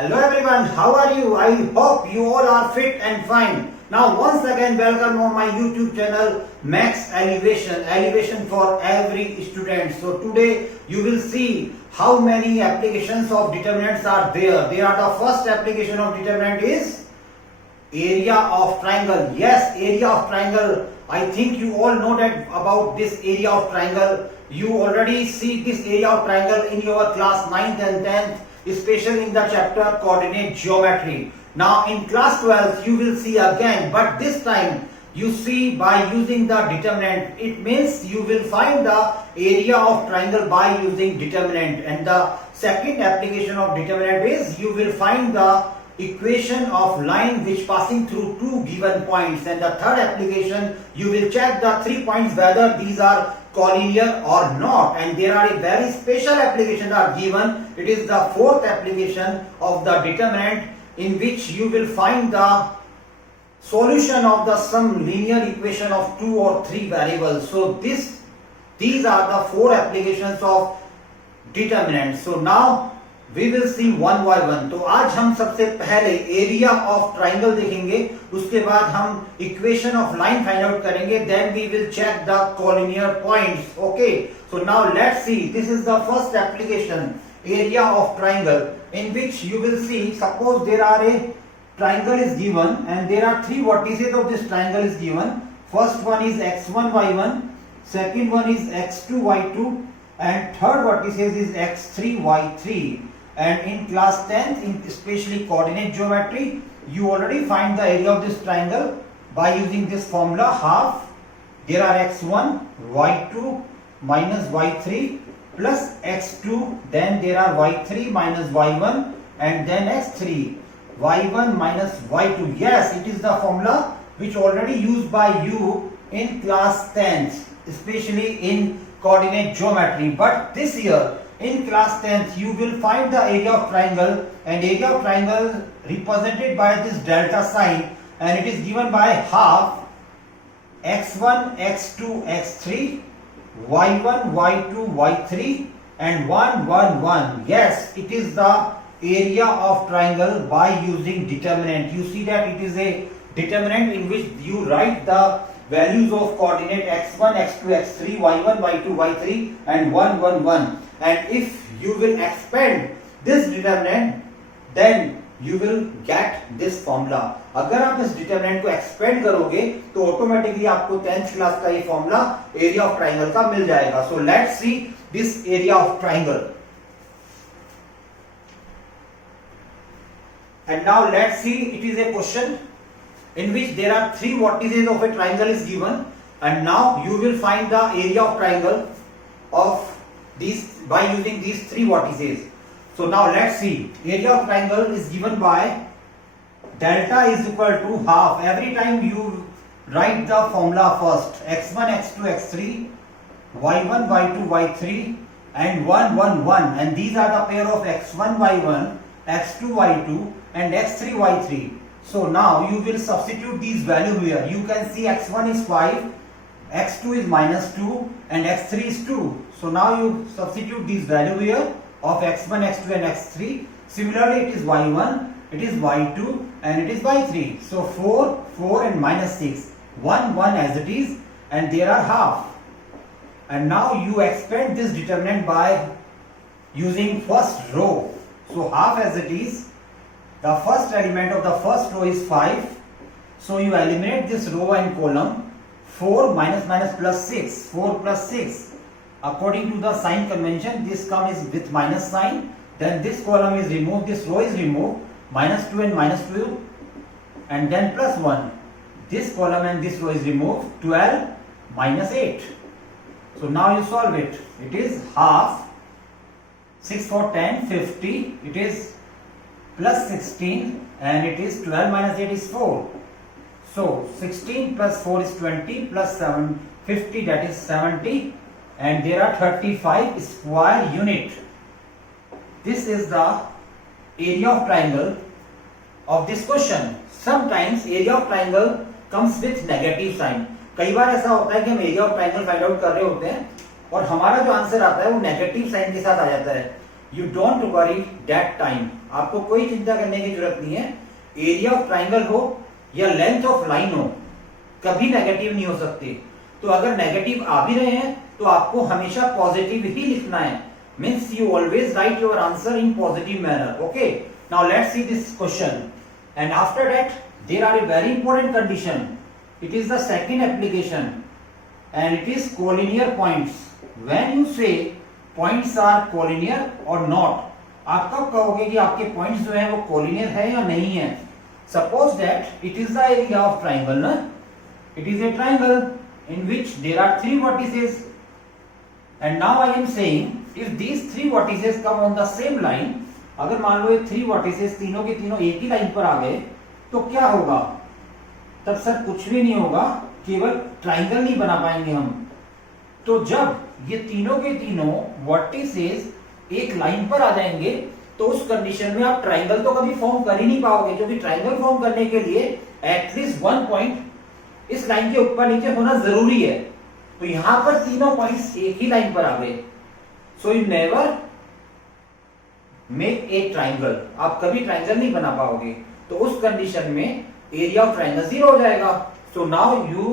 Hello everyone, how are you? I hope you all are fit and fine. Now once again welcome on my YouTube channel Max Elevation, Elevation for every student. So today you will see how many applications of determinants are there. The first application of determinant is area of triangle. Yes, area of triangle. I think you all know that about this area of triangle. You already see this area of triangle in your class 9th and 10th, especially in the chapter coordinate geometry. Now in class 12th you will see again, but this time you see by using the determinant. It means you will find the area of triangle by using determinant. And the second application of determinant is you will find the equation of line which passing through two given points. And the third application, you will check the 3 points whether these are collinear or not. And there are a very special application are given. It is the fourth application of the determinant, in which you will find the solution of the some linear equation of 2 or 3 variables. So these are the four applications of determinant. So now we will see one by one. तो आज हम सबसे पहले area of triangle देखेंगे, उसके बाद हम equation of line find out करेंगे, then we will check the collinear points. Okay, so now let's see. This is the first application, area of triangle, in which you will see suppose there are a triangle is given and there are three vertices of this triangle is given. First one is x1 y1, second one is x2 y2, and third vertices is x3 y3. And in class 10th, in especially coordinate geometry, you already find the area of this triangle by using this formula half. There are x1 y2 minus y3 plus x2, then there are y3 minus y1, and then x3 y1 minus y2. Yes, it is the formula which already used by you in class 10th, especially in coordinate geometry. But this year in class 10th you will find the area of triangle, and area of triangle represented by this delta sign, and it is given by half x1 x2 x3 y1 y2 y3 and 1 1 1. Yes, it is the area of triangle by using determinant. You see that it is a determinant in which you write the values of coordinate x1 x2 x3 y1 y2 y3 and 1 1 1. And if you will expand this determinant, then you will get this formula. अगर आप इस determinant को expand करोगे तो automatically आपको 10th class का ये formula area of triangle का मिल जाएगा. So let's see this area of triangle. And now let's see, it is a question in which there are three vertices of a triangle is given, and now you will find the area of triangle of these by using these three vertices. So now let's see, area of triangle is given by delta is equal to half. Every time you write the formula first, x1 x2 x3 y1 y2 y3 and 1 1 1, and these are the pair of x1 y1 x2 y2 and x3 y3. So now you will substitute these value here. You can see x1 is 5, x2 is minus 2 and x3 is 2. So now you substitute these value here of x1 x2 and x3. Similarly it is y1, it is y2 and it is y3. So 4 4 and minus 6, 1 1 as it is, and there are half. And now you expand this determinant by using first row. So half as it is, the first element of the first row is 5. So you eliminate this row and column. 4 minus minus plus 6, 4 plus 6. According to the sign convention, this comes with minus sign. Then this column is removed, this row is removed. Minus 2 and minus 2, and then plus 1. This column and this row is removed. 12 minus 8. So now you solve it. It is half. 6 4 10 50. It is plus 16, and it is 12 minus 8 is 4. So 16 plus 4 is 20 plus 7 50, that is 70, and there are 35 square unit. This is the area of triangle of this question. Sometimes area of triangle comes with negative sign. कई बार ऐसा होता है कि हम area of triangle find out कर रहे होते हैं और हमारा जो आंसर आता है वो नेगेटिव साइन के साथ आ जाता है. You don't worry that time, आपको कोई चिंता करने की जरूरत नहीं है। एरिया ऑफ ट्राइंगल हो या लेंथ ऑफ लाइन हो, कभी नेगेटिव नहीं हो सकते। तो अगर नेगेटिव आ भी रहे हैं तो आपको हमेशा पॉजिटिव ही लिखना है, means you always write your answer in positive manner. Okay, now let's see this question and after that there are a very important condition, it is the second application and it is collinear points. When you say points are collinear or not, आप कब कहोगे कि आपके points जो है वो collinear है या नहीं है? Suppose that it is the area of triangle, ना? It is a triangle in which there are three vertices, and now I am saying if these three vertices come on the same line, अगर मान लो ये three vertices तीनों के तीनों एक ही line पर आ गए तो क्या होगा? तब सर कुछ भी नहीं होगा, केवल ट्राइंगल नहीं बना पाएंगे हम। तो जब ये तीनों के तीनों वर्टिसेस एक लाइन पर आ जाएंगे तो उस कंडीशन में आप ट्राइंगल तो कभी फॉर्म कर ही नहीं पाओगे, क्योंकि ट्राइंगल फॉर्म करने के लिए एटलीस्ट वन पॉइंट इस लाइन के ऊपर नीचे होना जरूरी है। तो यहां पर तीनों पॉइंट्स एक ही लाइन पर आ गए, so you never make a triangle, आप कभी ट्राइंगल नहीं बना पाओगे। तो उस कंडीशन में एरिया ऑफ ट्राइंगल 0 हो जाएगा। So now you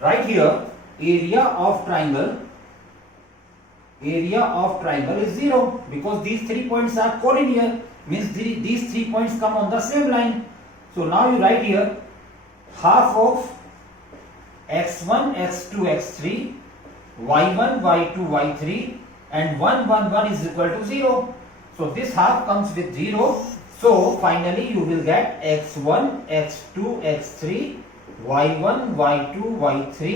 write here area of triangle is 0 because these 3 points are collinear, means these 3 points come on the same line. So now you write here half of x1 x2 x3 y1 y2 y3 and 1 1 1 is equal to 0. So this half comes with 0. So finally you will get x1 x2 x3 y1 y2 y3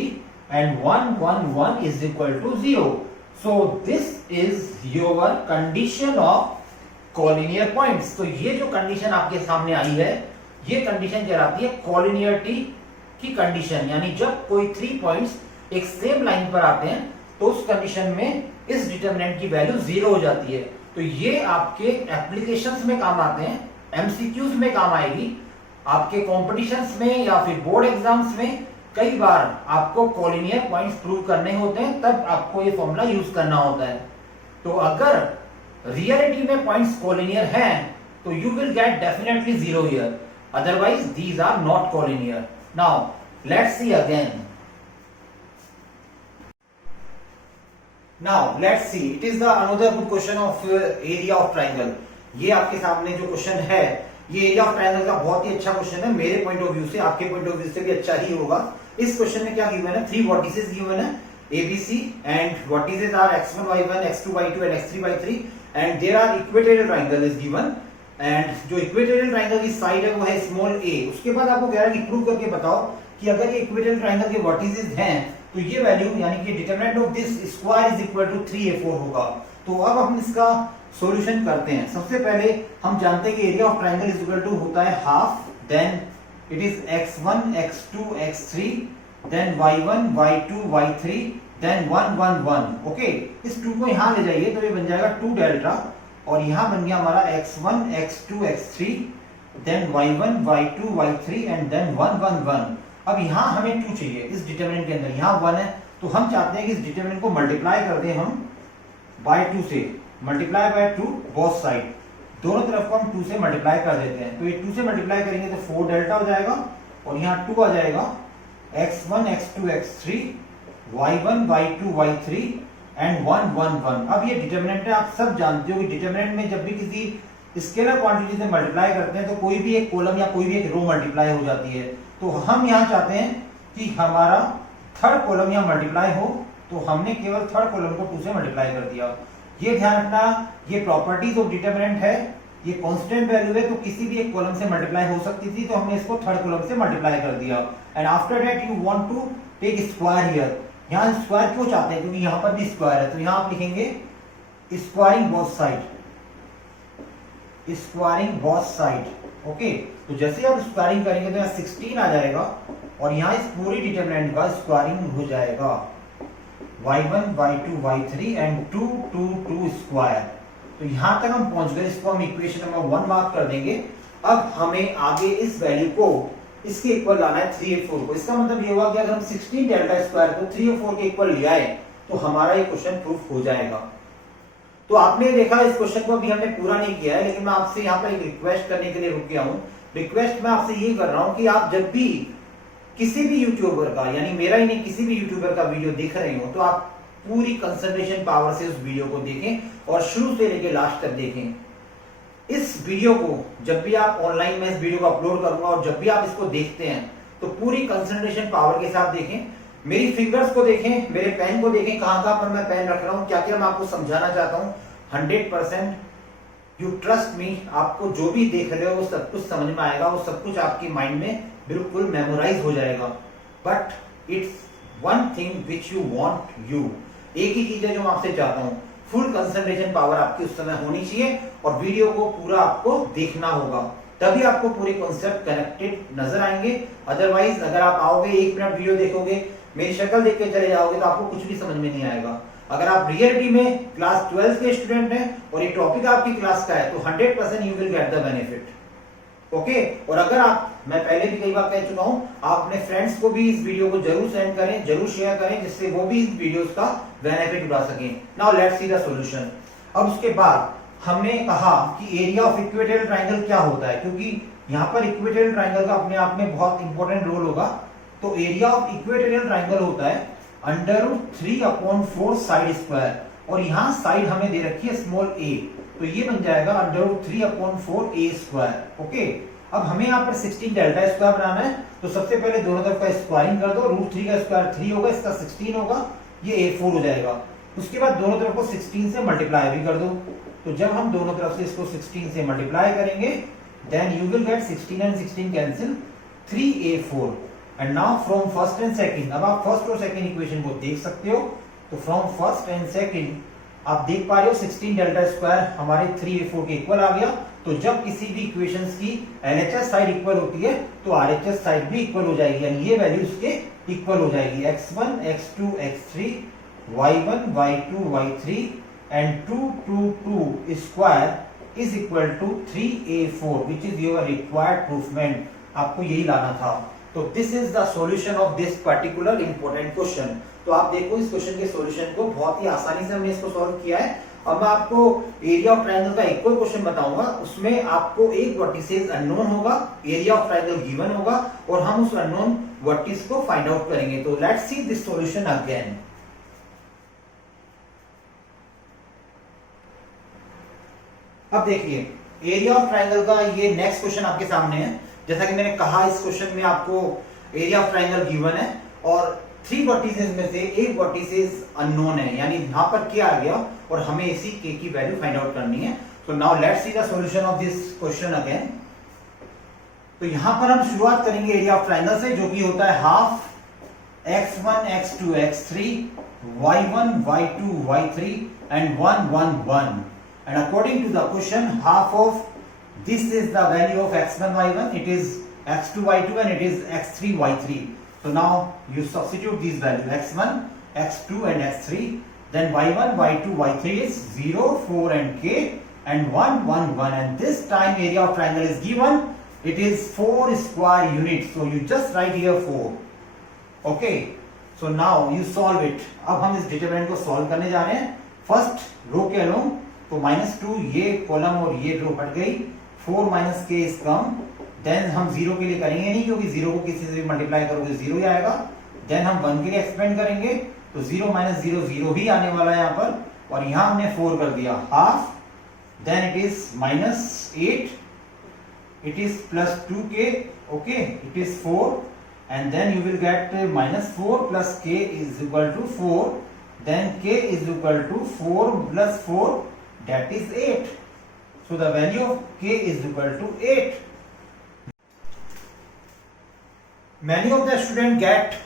and 1 1 1 is equal to 0. So this is your condition of collinear points. तो ये जो condition आपके सामने आई है, ये condition कहलाती है collinearity की कंडीशन, यानी जब कोई 3 पॉइंट्स एक सेम लाइन पर आते हैं तो उस कंडीशन में इस डिटरमिनेंट की वैल्यू 0 हो जाती है। तो ये आपके एप्लीकेशंस में काम आते हैं, एमसीक्यूज में काम आएगी, आपके कॉम्पिटिशन्स में या फिर बोर्ड एग्जाम्स में कई बार आपको कॉलिनियर पॉइंट्स प्रूव करने होते हैं, तब आपको ये फॉर्मूला यूज करना होता है। तो अगर रियलिटी में पॉइंट्स कॉलिनियर हैं तो you will get definitely 0 here, otherwise these are not collinear. Now let's see again, now let's see, it is the another good question of area of triangle. ये आपके सामने जो क्वेश्चन है, ये area of triangle का बहुत ही अच्छा question है, मेरे पॉइंट ऑफ व्यू से, आपके पॉइंट ऑफ व्यू से भी अच्छा ही होगा। इस क्वेश्चन में क्या गिवन है, 3 वर्टिसेस गिवन है ABC and vertices are x1 y1 x2 y2 and x3 y3 and there are equilateral triangle is given and जो equilateral triangle की साइड है वो है स्मॉल a। उसके बाद आपको कह रहा है कि प्रूव करके बताओ कि अगर ये equilateral triangle के वर्टिसेस हैं तो ये वैल्यू यानी कि determinant of this square is equal to 3a4 होगा। तो अब हम इसका सॉल्यूशन करते हैं। सबसे पहले हम जानते हैं कि area of triangle is equal to होता है half, then it is x1 x2 x3 then y1 y2 y3 then 1 1 1। Okay, इस 2 को यहां ले जाइए तो ये बन जाएगा 2 डेल्टा और यहां बन गया हमारा x1 x2 x3 then y1 y2 y3 and then 1 1 1। अब यहां हमें 2 चाहिए इस डिटरमिनेंट के अंदर, यहां 1 है तो हम चाहते हैं कि इस डिटरमिनेंट को मल्टीप्लाई कर दें हम बाय 2 से, मल्टीप्लाई बाय 2 बोथ साइड, दोनों तरफ को हम 2 से मल्टीप्लाई कर देते हैं। तो ये 2 से मल्टीप्लाई करेंगे तो 4 डेल्टा हो जाएगा और यहाँ 2 आ जाएगा x1 x2 x3 y1 y2 y3 and 1 1 1। अब ये डिटरमिनेंट है, आप सब जानते हो कि डिटरमिनेंट में जब भी किसी स्केलर क्वांटिटी से मल्टीप्लाई करते हैं तो कोई भी एक कॉलम या कोई भी एक रो मल्टीप्लाई हो जाती है। तो हम यहाँ चाहते हैं कि हमारा थर्ड कॉलम यहाँ मल्टीप्लाई हो, तो हमने केवल थर्ड कॉलम को 2 से मल्टीप्लाई कर दिया। ये ध्यान रखना, ये प्रॉपर्टीज ऑफ डिटरमिनेंट है, ये कांस्टेंट वैल्यू है तो किसी भी एक कॉलम से मल्टीप्लाई हो सकती थी, तो हमने इसको थर्ड कॉलम से मल्टीप्लाई कर दिया। And after that you want to take square here. यहाँ स्क्वायर क्यों चाहते हैं, क्योंकि यहाँ पर भी स्क्वायर है, तो यहाँ आप लिखेंगे squaring both side, squaring both side. Okay, तो जैसे आप स्क्वायरिंग करेंगे तो यहाँ 16 आ जाएगा और यहाँ इस पूरी डिटरमिनेंट का स्क्वायरिंग हो जाएगा y1 y2 y3 and 2 2 2 square. तो यहां तक हम पहुंच गए, इसको हम इक्वेशन नंबर 1 मार्क कर देंगे। अब हमें आगे इस वैल्यू को इसके इक्वल लाना है 3 और 4 को। इसका मतलब ये हुआ कि अगर हम 16 डेल्टा स्क्वायर को 3 और 4 के इक्वल ले आए तो हमारा ये क्वेश्चन प्रूफ हो जाएगा। तो आपने देखा इस क्वेश्चन को अभी हमने पूरा नहीं किया है, लेकिन मैं आपसे यहाँ पर एक रिक्वेस्ट करने के लिए रुक गया हूँ। रिक्वेस्ट मैं आपसे ये कर रहा हूँ कि आप जब भी किसी भी यूट्यूबर का, यानी मेरा ही नहीं, किसी भी यूट्यूबर का वीडियो देख रहे हो तो आप पूरी कंसंट्रेशन पावर से उस वीडियो को देखें और शुरू से लेकर लास्ट तक देखें। इस वीडियो को जब भी आप ऑनलाइन में इस वीडियो को अपलोड करूंगा और जब भी आप इसको देखते हैं तो पूरी कंसंट्रेशन पावर के साथ देखें। मेरी फिंगर्स को देखें, मेरे पेन को देखें, कहां कहां पर मैं पेन रख रहा हूं, क्या क्या मैं आपको समझाना चाहता हूं। 100% यू ट्रस्ट मी, आपको जो भी देख रहे हो वो सब कुछ समझ में आएगा, वो सब कुछ आपकी माइंड में बिल्कुल मेमोराइज हो जाएगा। But it's one thing which you want you, एक ही चीज है जो मैं आपसे चाहता हूं, फुल कंसंट्रेशन पावर आपकी उस समय होनी चाहिए और वीडियो को पूरा आपको देखना होगा, तभी आपको पूरे कॉन्सेप्ट कनेक्टेड नजर आएंगे। अदरवाइज अगर आप आओगे 1 मिनट वीडियो देखोगे, मेरी शक्ल देख के चले जाओगे तो आपको कुछ भी समझ में नहीं आएगा। अगर आप रियलिटी में क्लास 12 के स्टूडेंट हैं और ये टॉपिक आपकी क्लास का है तो 100% you will get the benefit. Okay, और अगर आप, मैं पहले भी कई बार कह चुका हूं, आप अपने फ्रेंड्स को भी इस वीडियो को जरूर सेंड करें, जरूर शेयर करें, जिससे वो भी इस वीडियोस का बेनिफिट उठा सकें। Now let's see the solution. अब उसके बाद हमने कहा कि एरिया ऑफ इक्वेटोरियल ट्रायंगल क्या होता है, क्योंकि यहाँ पर इक्वेटोरियल ट्रायंगल का अपने आप में बहुत इंपॉर्टेंट रोल होगा। तो एरिया ऑफ इक्वेटोरियल ट्रायंगल होता है √3/4 साइड स्क्वायर, और यहाँ साइड हमें दे रखी है स्मॉल a, तो ये बन जाएगा √3/4 a स्क्वायर। ओके, अब हमें यहाँ पर 16 डेल्टा स्क्वायर बनाना है, तो सबसे पहले दोनों तरफ का स्क्वायरिंग कर दो। √3 का स्क्वायर 3 होगा, इसका 16 होगा, ये a4 हो जाएगा। उसके बाद दोनों तरफ को 16 से मल्टीप्लाई भी कर दो, तो जब हम दोनों तरफ से इसको 16 से मल्टीप्लाई करेंगे then you will get 16 and 16 cancel, 3a4। And now from first and second, अब आप फर्स्ट और सेकंड इक्वेशन को देख सकते हो, तो फ्रॉम फर्स्ट एंड सेकंड आप देख पा रहे हो 16 डेल्टा स्क्वायर हमारे 3a4 के इक्वल आ गया। तो जब किसी भी इक्वेशंस की LHS साइड इक्वल होती है तो RHS साइड भी इक्वल हो जाएगी, यानी ये वैल्यू उसके इक्वल हो जाएगी। x1 x2 x3 y1 y2 y3 and 2 2 2 square is equal to 3a4 which is your required proofment। आपको यही लाना था। तो this is the solution of this particular important question. तो आप देखो इस क्वेश्चन के सॉल्यूशन को बहुत ही आसानी से हमने इसको सॉल्व किया है। अब मैं आपको एरिया ऑफ ट्रायंगल का एक और क्वेश्चन बताऊंगा, उसमें आपको एक वर्टिसेस अननोन होगा, एरिया ऑफ ट्रायंगल गिवन होगा और हम उस अननोन वर्टिस को फाइंड आउट करेंगे। तो let's see this solution again. अब देखिए एरिया ऑफ ट्रायंगल का ये नेक्स्ट क्वेश्चन आपके सामने है। जैसा कि मैंने कहा इस क्वेश्चन में आपको एरिया ऑफ ट्रायंगल गिवन है और 3 वर्टिसेस में से एक वर्टिसेस अननोन है, यानी यहां पर क्या आ गया और हमें इसी के की वैल्यू फाइंड आउट करनी है। तो now let's see the solution of this question again. तो यहां पर हम शुरुआत करेंगे एरिया ऑफ ट्रायंगल से, जो कि होता है half x1 x2 x3 y1 y2 y3 and 1 1 1। And according to the question, half of this is the value of x1 y1, it is x2 y2 and it is x3 y3. So now you substitute these values x1 x2 and x3, then y1 y2 y3 is 0 4 and k and 1 1 1, and this time area of triangle is given, it is 4 square units, so you just write here 4. Okay, so now you solve it। अब हम इस determinant को solve करने जा रहे हैं। First row के along तो -2 ये कॉलम और ये रो हट गई, 4 - k इज कम, देन हम 0 के लिए करेंगे नहीं क्योंकि 0 को किसी से भी मल्टीप्लाई करोगे 0 ही आएगा। देन हम 1 के लिए एक्सपेंड करेंगे तो 0 - 0 0 ही आने वाला है यहाँ पर, और यहाँ हमने 4 कर दिया half, then it is -8, it is +2k, okay, it is 4 and then you will get -4 plus k is equal to 4, then k is equal to 4 plus 4, that is 8. So the value of k is equal to 8. Many of the students get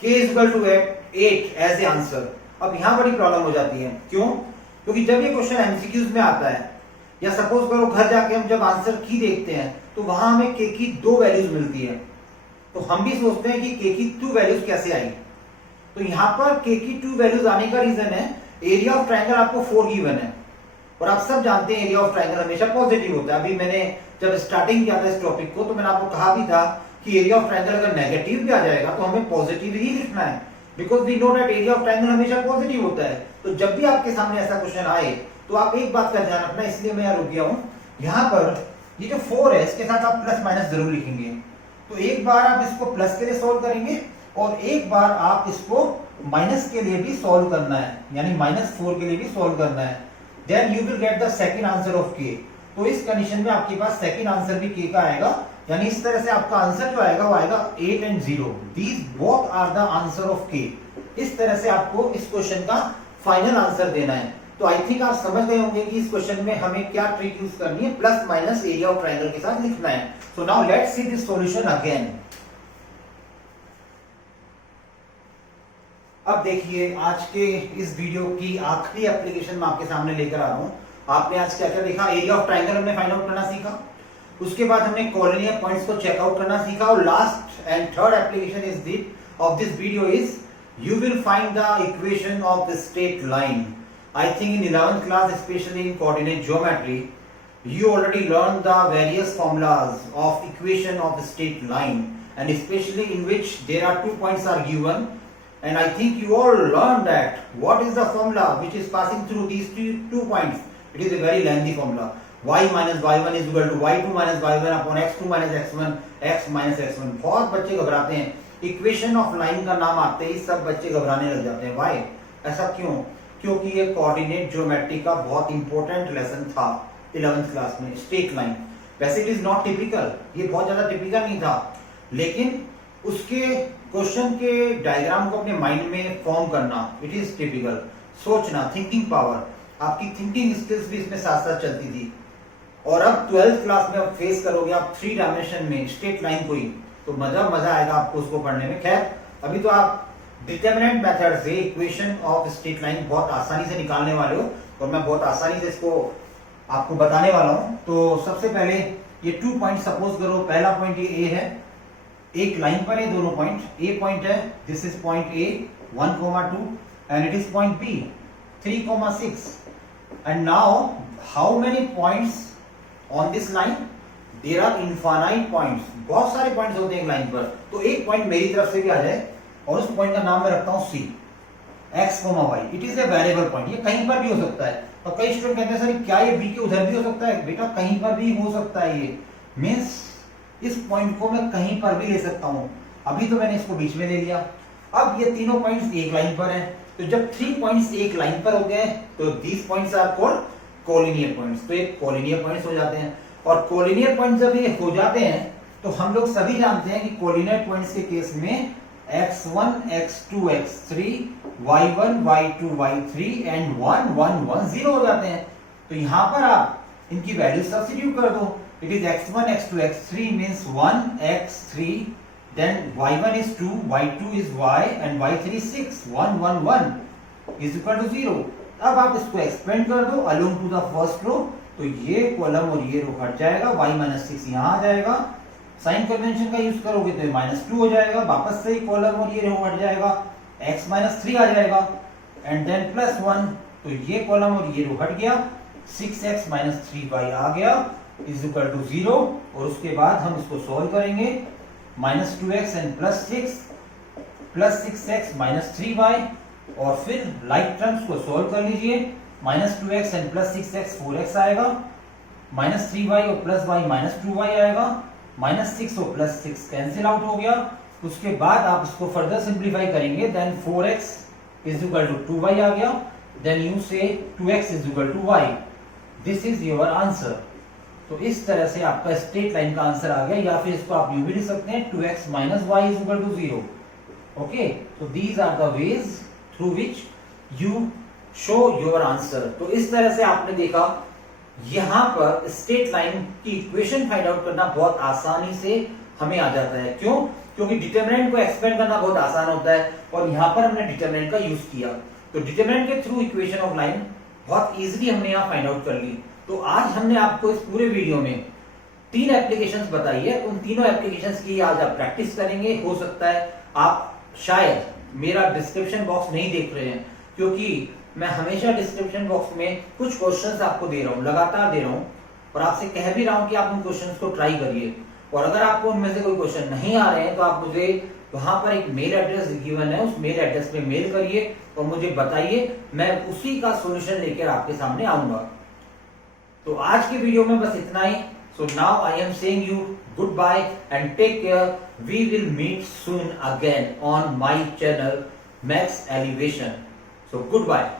k is equal to 8 as the answer. अब यहां बड़ी problem हो जाती है, क्यों? क्योंकि जब ये क्वेश्चन एमसीक्यूज में आता है या सपोज करो घर जाके हम जब आंसर की देखते हैं तो वहां हमें k की 2 वैल्यूज मिलती है, तो हम भी सोचते हैं कि k की 2 वैल्यूज कैसे आई। तो यहां पर k की 2 वैल्यूज आने का रीजन है एरिया ऑफ ट्रायंगल आपको 4 गिवन है, और आप सब जानते हैं एरिया ऑफ ट्रायंगल हमेशा पॉजिटिव होता है। अभी मैंने जब स्टार्टिंग किया था इस टॉपिक को तो मैंने आपको कहा भी था कि एरिया ऑफ ट्रायंगल अगर नेगेटिव भी आ जाएगा तो हमें पॉजिटिव ही लिखना है, because we know that area of triangle हमेशा पॉजिटिव होता है। तो जब भी आपके सामने ऐसा क्वेश्चन आए तो आप एक बात का ध्यान रखना, इसलिए मैं यहाँ रुक गया हूँ। यहाँ पर ये जो 4 है इसके साथ आप प्लस माइनस जरूर लिखेंगे। तो एक बार आप इसको प्लस के लिए सॉल्व करेंगे और एक बार आप इसको माइनस के लिए भी सॉल्व करना है, यानी -4 के लिए भी सॉल्व करना है। Then you will get the second answer of k। तो इस कंडीशन में आपके पास सेकंड आंसर भी k का आएगा, यानी इस तरह से आपका आंसर जो आएगा वो आएगा 8 and 0। These both are the answer of k। इस तरह से आपको इस क्वेश्चन का फाइनल आंसर देना है। तो आई थिंक आप समझ गए होंगे कि इस क्वेश्चन में हमें क्या ट्रिक यूज करनी है, plus minus area of triangle के साथ लिखना है। सो now let's see this solution again. अब देखिए आज के इस वीडियो की आखिरी एप्लीकेशन मैं आपके सामने लेकर आ रहा हूं। आपने आज क्या क्या देखा, एरिया ऑफ ट्रायंगल हमने फाइंड आउट करना सीखा, उसके बाद हमने कोलिनियर पॉइंट्स को चेकआउट करना सीखा, और last and third application is this of this video is you will find the equation of the straight line. I think in 11th class, especially in coordinate geometry, you already learned the various formulas of equation of the straight line, and especially in which there are 2 points are given, and I think you all learned that what is the formula which is passing through these two points. It is a very lengthy formula. Y minus y1 is equal to y2 minus y1 upon x2 minus x1 x minus x1। बहुत बच्चे घबराते हैं, equation of line का नाम आते ही सब बच्चे घबराने लग जाते हैं। व्हाई? ऐसा क्यों? क्योंकि ये कोऑर्डिनेट ज्योमेट्री का बहुत इंपॉर्टेंट लेसन था 11th क्लास में, स्ट्रेट लाइन। वैसे इट इज नॉट टिपिकल, ये बहुत ज्यादा टिपिकल नहीं था, लेकिन उसके क्वेश्चन के डायग्राम को अपने माइंड में फॉर्म करना इट इज टिपिकल। सोचना, थिंकिंग पावर, आपकी थिंकिंग स्किल्स भी इसमें साथ साथ चलती थी। और अब 12th क्लास में अब फेस करोगे आप 3 डायमेंशन में स्ट्रेट लाइन को ही, तो मजा आएगा आपको उसको पढ़ने में। खैर अभी तो आप डिटरमिनेंट मेथड से इक्वेशन ऑफ स्ट्रेट लाइन बहुत आसानी से निकालने वाले हो, और मैं बहुत आसानी से इसको आपको बताने वाला हूं। तो सबसे पहले ये 2 पॉइंट सपोज करो, पहला पॉइंट ये ए है, एक लाइन पर है दोनों पॉइंट, ए पॉइंट है, this is point A 1,2 and it is point B 3,6। And now how many points on this line? There are infinite points, बहुत सारे पॉइंट्स होते हैं एक लाइन पर। तो एक पॉइंट मेरी तरफ से भी आ जाए और उस पॉइंट का नाम मैं रखता हूं सी, x, y। It is a variable point, ये कहीं पर भी हो सकता है। और कई स्टूडेंट कहते हैं सर क्या ये बी के उधर भी हो सकता है? बेटा कहीं पर भी हो सकता है। ये मींस इस पॉइंट को मैं कहीं पर भी ले सकता हूं। अभी तो मैंने इसको बीच में ले लिया। अब ये तीनों पॉइंट्स एक लाइन पर हैं, तो जब 3 पॉइंट्स एक लाइन पर होते हैं तो these points are called collinear points. तो ये कोलिनियर पॉइंट्स हो जाते हैं। और कोलिनियर पॉइंट जब ये हो जाते हैं तो हम लोग सभी जानते हैं कि कोलिनियर पॉइंट्स के केस में x1 x2 x3 y1 y2 y3 and 1 1 1 0 हो जाते हैं। तो यहां पर आप इनकी वैल्यू सब्स्टिट्यूट कर दो। It is x1 x2 x3 means 1 x3, then y1 is 2, y2 is y and y3 is 6, 1 1 1 is equal to 0। अब आप इसको एक्सपेंड कर दो along to the first row, तो ये कॉलम और ये रो हट जाएगा, y - 6 यहां आ जाएगा। साइन कन्वेंशन का यूज करोगे तो -2 हो जाएगा, वापस से कॉलम और ये रो हट जाएगा, x - 3 आ जाएगा एंड देन +1, तो ये कॉलम और ये रो हट गया, 6x - 3y आ गया इज इक्वल टू 0। और उसके बाद हम इसको सॉल्व करेंगे, -2x एंड +6 +6x - 3y, और फिर लाइक टर्म्स को सॉल्व कर लीजिए, -2x एंड +6x 4x आएगा, -3y और +y -2y आएगा, -6 और +6 कैंसिल आउट हो गया। उसके बाद आप इसको फर्दर सिंप्लीफाई करेंगे, then 4x is equal to 2y आ गया, then you say 2x is equal to y। This is your answer. तो इस तरह से आपका स्ट्रेट लाइन का आंसर आ गया, या फिर इसको आप यूं भी लिख सकते हैं 2x - y is equal to 0। Okay, तो these are the ways through which you show your answer. तो इस तरह से आपने देखा यहां पर स्ट्रेट लाइन की इक्वेशन फाइंड आउट करना बहुत आसानी से हमें आ जाता है। क्यों? क्योंकि डिटरमिनेंट को एक्सपेंड करना बहुत आसान होता है, और यहां पर हमने डिटरमिनेंट का यूज किया, तो डिटरमिनेंट के थ्रू इक्वेशन ऑफ लाइन बहुत इजीली हमने यहां फाइंड आउट कर ली। तो आज हमने आपको इस पूरे वीडियो में 3 एप्लीकेशंस बताई है, उन तीनों एप्लीकेशंस की आज आप प्रैक्टिस करेंगे। हो सकता है आप शायद मेरा डिस्क्रिप्शन बॉक्स नहीं देख रहे हैं, क्योंकि मैं हमेशा डिस्क्रिप्शन बॉक्स में कुछ क्वेश्चंस आपको दे रहा हूं, लगातार दे रहा हूं, और आपसे कह भी रहा हूं कि आप उन क्वेश्चंस को ट्राई करिए। और अगर आपको उनमें से कोई क्वेश्चन नहीं आ रहे हैं तो आप मुझे वहां पर एक मेल एड्रेस गिवन है, उस मेल एड्रेस पे मेल करिए और मुझे बताइए, मैं उसी का सॉल्यूशन लेकर आपके सामने आऊंगा। तो आज की वीडियो में बस इतना ही। So now I am saying you goodbye and take care. We will meet soon again on my channel Max Elevation. So good bye.